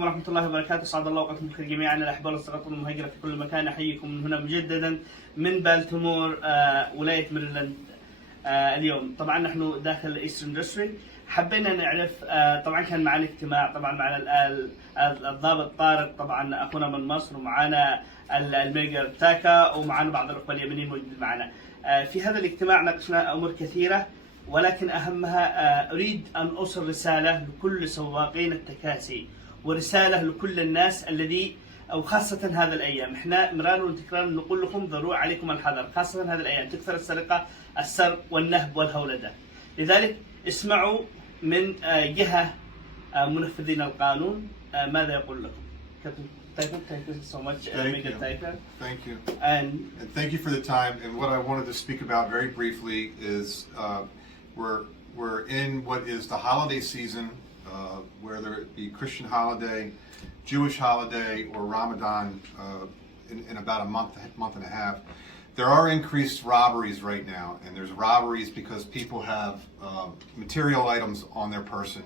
عليكم ورحمة الله وبركاته. سعد الله أوقاتكم بخير جميعا. الأحباب والأصدقاء المهاجرة في كل مكان، أحييكم من هنا مجددا من بالتيمور ولاية ميريلاند. اليوم طبعا نحن داخل ايسترن اندستري. حبينا نعرف، طبعا كان معنا اجتماع، طبعا معنا الضابط طارق، طبعا أخونا من مصر، ومعنا الميجر تاكا، ومعنا بعض الأخوة اليمنيين موجودين معنا. في هذا الاجتماع ناقشنا أمور كثيرة، ولكن أهمها أريد أن أوصل رسالة لكل سواقين التكاسي، ورسالة لكل الناس الذي أو خاصة هذا الأيام. إحنا مرارا وتكرارا نقول لكم ضروري عليكم الحذر، خاصة هذه الأيام تكثر السرقة، السرق والنهب والهولدة. لذلك اسمعوا من جهة منفذين القانون ماذا يقول لكم. Thank you so much. Thank you. And thank you for the time. And what I wanted to speak about very briefly is we're in what is the holiday season, whether it be Christian holiday, Jewish holiday, or Ramadan, in about a month and a half. There are increased robberies right now, and there's robberies because people have material items on their person.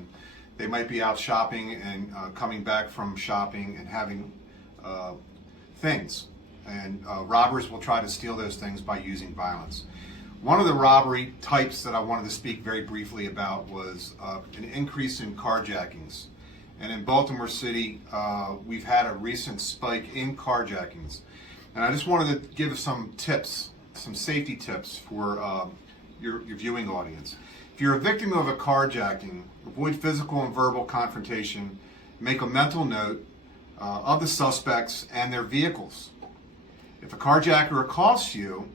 They might be out shopping and coming back from shopping and having things, and robbers will try to steal those things by using violence. One of the robbery types that I wanted to speak very briefly about was an increase in carjackings. And in Baltimore City, we've had a recent spike in carjackings. And I just wanted to give some tips, some safety tips for your viewing audience. If you're a victim of a carjacking, avoid physical and verbal confrontation. Make a mental note of the suspects and their vehicles. If a carjacker accosts you,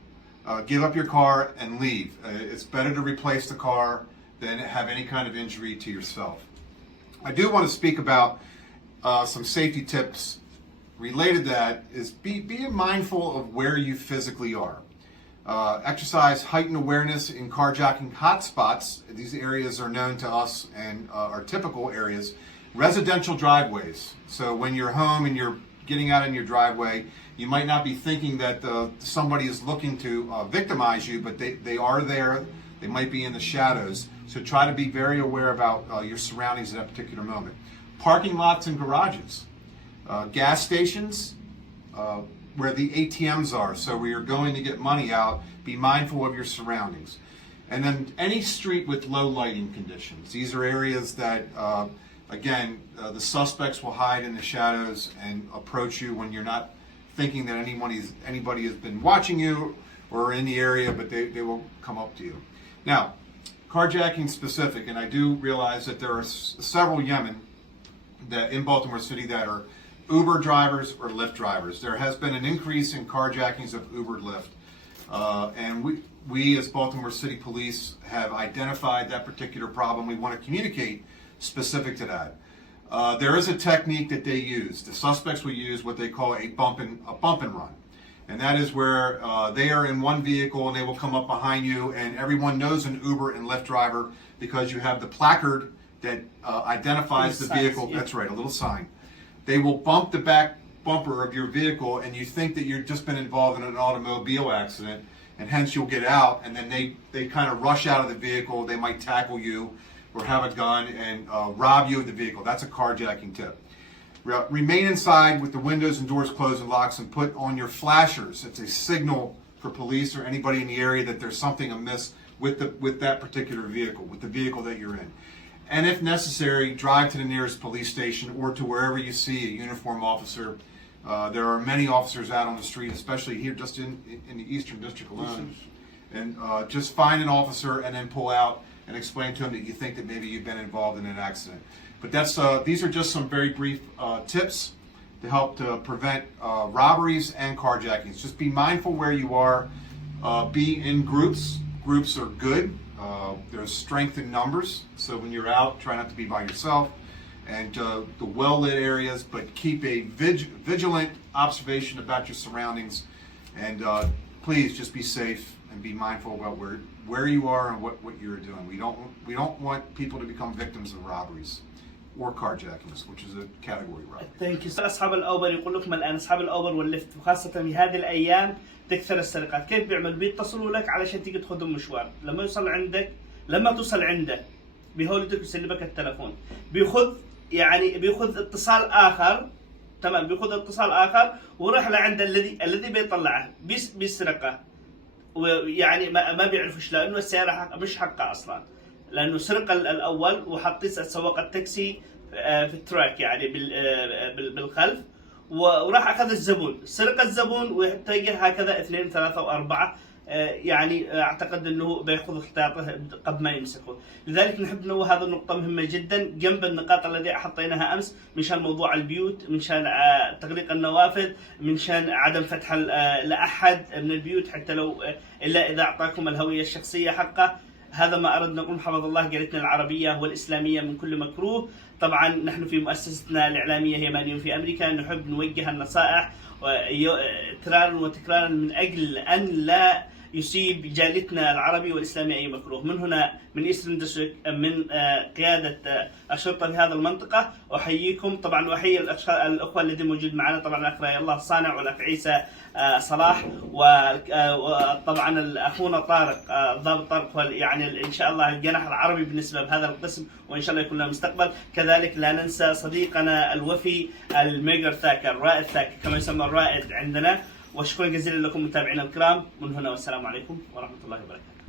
give up your car and leave. It's better to replace the car than have any kind of injury to yourself. I do want to speak about some safety tips related to that. Is be mindful of where you physically are. Exercise heightened awareness in carjacking hotspots. These areas are known to us and are typical areas. Residential driveways. So when you're home and you're getting out in your driveway, you might not be thinking that somebody is looking to victimize you, but they are there. They might be in the shadows. So try to be very aware about your surroundings at that particular moment. Parking lots and garages. Gas stations, where the ATMs are, so where you're going to get money out, be mindful of your surroundings. And then any street with low lighting conditions. These are areas that, again, the suspects will hide in the shadows and approach you when you're not thinking that anybody has been watching you or in the area, but they will come up to you. Now, carjacking specific, and I do realize that there are several Yemen that in Baltimore City that are Uber drivers or Lyft drivers. There has been an increase in carjackings of Uber Lyft. And we as Baltimore City Police have identified that particular problem. We want to communicate specific to that. There is a technique that they use. The suspects will use what they call a bump and run. And that is where they are in one vehicle and they will come up behind you, and everyone knows an Uber and Lyft driver because you have the placard that identifies the vehicle. Yeah. That's right, a little sign. They will bump the back bumper of your vehicle, and you think that you've just been involved in an automobile accident, and hence you'll get out, and then they kind of rush out of the vehicle. They might tackle you or have a gun and rob you of the vehicle. That's a carjacking tip. Remain inside with the windows and doors closed and locks, and put on your flashers. It's a signal for police or anybody in the area that there's something amiss with that particular vehicle, with the vehicle that you're in. And if necessary, drive to the nearest police station or to wherever you see a uniformed officer. There are many officers out on the street, especially here just in the Eastern District alone. And just find an officer and then pull out and explain to him that you think that maybe you've been involved in an accident. But these are just some very brief tips to help to prevent robberies and carjackings. Just be mindful where you are. Be in groups. Groups are good. There's strength in numbers, so when you're out, try not to be by yourself. And the well-lit areas, but keep a vigilant observation about your surroundings. And please just be safe and be mindful about where you are and what you're doing. We don't want people to become victims of robberies or carjackings, which is a category robbery. Thank you. أصحاب الأوبر يقول لكم الآن أصحاب الأوبر والليفت، وخاصة في هذه الأيام تكثر السرقات. كيف بيعمل؟ بيتصلوا لك علشان تيجي تاخذهم مشوار. لما توصل عنده بيهولدك ويسلبك التلفون. بياخذ يعني بياخذ اتصال اخر، تمام، بياخذ اتصال اخر وراح لعند الذي بيطلعه بيسرقه، ويعني ما بيعرفش لانه السياره مش حقه اصلا، لانه سرق الاول وحط سواق التاكسي في التراك يعني بالخلف، وراح اخذ الزبون، سرق الزبون وتجه هكذا 2 3 و4. يعني اعتقد انه بياخذ احتياطه قبل ما يمسكه. لذلك نحب نوه هذه النقطه مهمه جدا جنب النقاط التي حطيناها امس، من شان موضوع البيوت، من شان تغليق النوافذ، من شان عدم فتح لاحد من البيوت حتى لو الا اذا اعطاكم الهويه الشخصيه حقه. هذا ما اردنا نقول. حفظ الله جاليتنا العربيه والاسلاميه من كل مكروه. طبعا نحن في مؤسستنا الاعلاميه هيمانيون في امريكا نحب نوجه النصائح تكرارا وتكرارا من اجل ان لا يصيب جاليتنا العربي والاسلامي اي مكروه. من هنا من ايسترن ديستريكت من قياده الشرطه في هذه المنطقه احييكم طبعا، واحيي الاخوه الذين موجود معنا، طبعا الاخ راي الله الصانع والاخ عيسى صلاح، وطبعا اخونا طارق الضابط طارق، يعني ان شاء الله الجناح العربي بالنسبه لهذا القسم، وان شاء الله يكون له مستقبل. كذلك لا ننسى صديقنا الوفي الميجر ثاكر، رائد ثاكر كما يسمى الرائد عندنا. وشكرا جزيلا لكم متابعينا الكرام من هنا، والسلام عليكم ورحمه الله وبركاته.